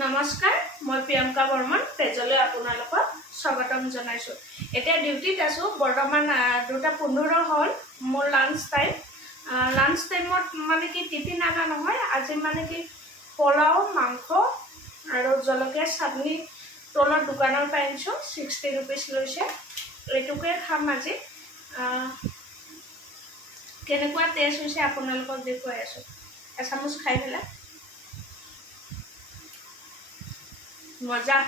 নমস্কাৰ, মই প্ৰিয়ংকা বৰ্মন তেজলৈ আপোনালোকক স্বাগতম জনাইছোঁ। এতিয়া ডিউটিত আছোঁ। বৰ্তমান 2:15 হ'ল মোৰ লাঞ্চ টাইম। লাঞ্চ টাইমত মানে কি টিফিন আনা নহয়, আজি মানে কি পোলাও, মাংস আৰু জলকীয়া চাটনি তলৰ দোকানৰ পৰা আনিছোঁ। 60 rupees লৈছে। এইটোকে খাম আজি। কেনেকুৱা টেষ্ট হৈছে আপোনালোকক দেখুৱাই আছোঁ। এচামুচ খাই পেলাই মজা,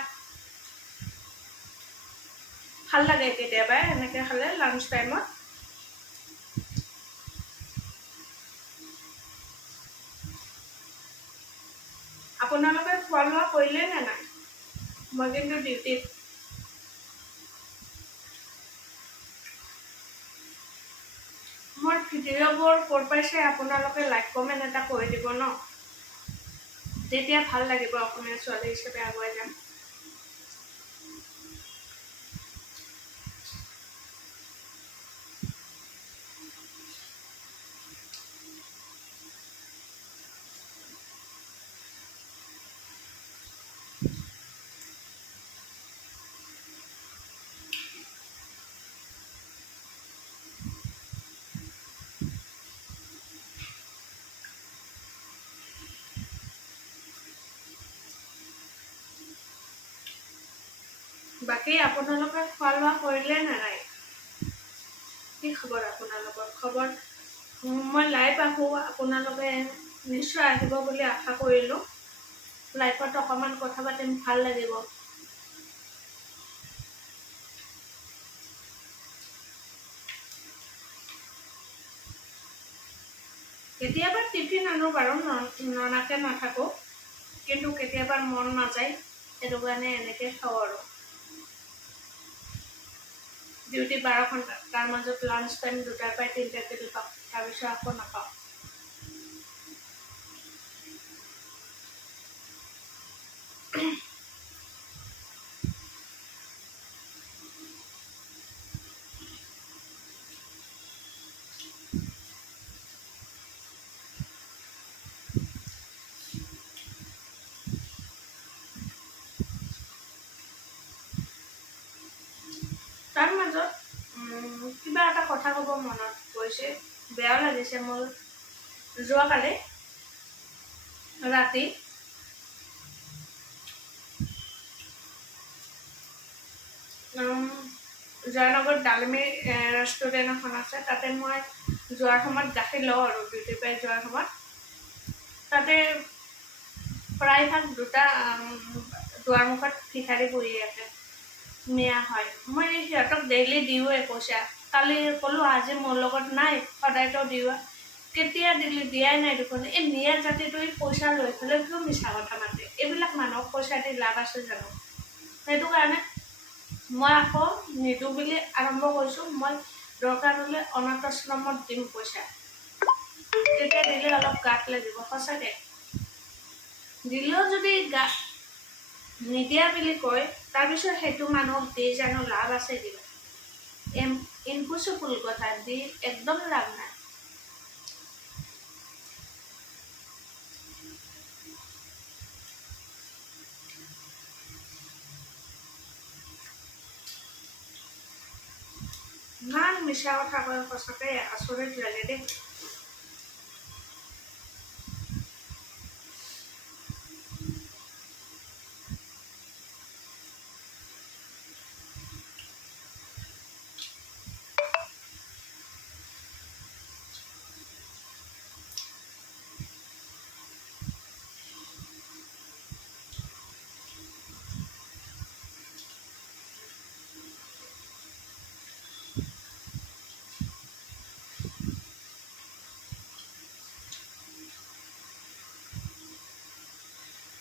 ভাল লাগে কেতিয়াবা এনেকৈ খালে লাঞ্চ টাইমত। আপোনালোকে খোৱা লোৱা কৰিলে নে নাই? মই কিন্তু ডিউটিত। মোৰ ভিডিঅ'বোৰ ক'ৰ পাইছে আপোনালোকে লাইক কমেণ্ট এটা কৰি দিব ন, তেতিয়া ভাল লাগিব, অসমীয়া ছোৱালী হিচাপে আগুৱাই যাম। বাকী আপোনালোকে খোৱা লোৱা কৰিলে নে নাই? কি খবৰ আপোনালোকৰ? খবৰ মই লাইভ আহোঁ, আপোনালোকে নিশ্চয় আহিব বুলি আশা কৰিলোঁ। লাইভত অকণমান কথা পাতিম, ভাল লাগিব। কেতিয়াবা টিফিন আনো বাৰু, ননাকৈ নাথাকোঁ, কিন্তু কেতিয়াবা মন নাযায়, সেইটো কাৰণে এনেকৈ খাওঁ আৰু। ডিউটি 12 ঘণ্টা, তাৰ মাজত লাঞ্চ টাইম 2টাৰ পৰা 3টালৈকে পাওঁ, তাৰপিছত আকৌ নাপাওঁ। তাৰ মাজত কিবা এটা কথা ক'ব মনত পৰিছে, বেয়াও লাগিছে মোৰ। যোৱাকালি ৰাতি জয়নগৰত ডালিমী ৰেষ্টুৰেণ্ট এখন আছে, তাতে মই যোৱাৰ সময়ত গাখীৰ লওঁ আৰু ডিউটি পাই যোৱাৰ সময়ত। তাতে প্ৰায়ভাগ দুৱাৰ মুখত ভিখাৰী বহি আছে, মিয়া হয়। মই সিহঁতক ডেইলি দিওঁৱে পইচা। কালি ক'লোঁ আজি মোৰ লগত নাই, সদায়তো দিওঁ, কেতিয়া দিয়াই নাই দেখোন। এই মিয়া জাতিটোৱে পইচা লৈ পেলাই কিয় মিছা কথা মাতে? এইবিলাক মানুহক পইচা দি লাভ আছে জানো? সেইটো কাৰণে মই আকৌ নিদিওঁ বুলি আৰম্ভ কৰিছোঁ। মই দৰকাৰ হ'লে অনাথ আশ্ৰমত দিম পইচা, তেতিয়া দিলে অলপ গাত লাগিব। সঁচাকৈ দিলেও যদি নিদিয়া বুলি কয়, তাৰপিছত সেইটো মানুহক দি জানো লাভ আছে কিবা? ইম্পচিবল কথা, দি একদম লাভ নাই। ইমান মিছা কথা কয়, সঁচাকৈ আচৰিত লাগে দেই।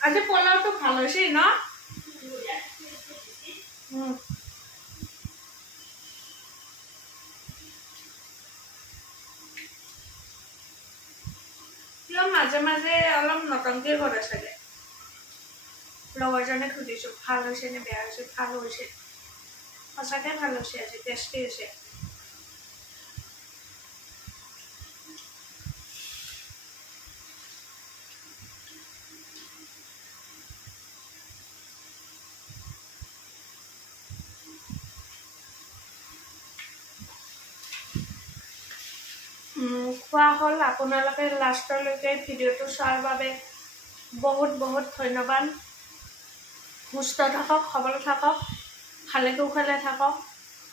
আজি পোলাওটো ভাল হৈছে ন? কিয় মাজে মাজে অলপ নতংকি কৰে চাগে। লগৰজনে সুধিছোঁ ভাল হৈছে নে বেয়া হৈছে? ভাল হৈছে, সঁচাকৈ ভাল হৈছে। আজি টেষ্টি হৈছে। খোৱা হ'ল। আপোনালোকে লাষ্টলৈকে ভিডিঅ'টো চোৱাৰ বাবে বহুত বহুত ধন্যবাদ। সুস্থ থাকক, সবল থাকক, ভালে কুশলে থাকক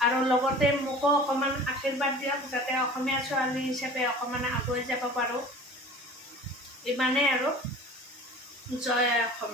আৰু লগতে মোকো অকণমান আশীৰ্বাদ দিয়ক যাতে অসমীয়া ছোৱালী হিচাপে অকণমান আগুৱাই যাব পাৰোঁ। ইমানেই আৰু। জয় অসম।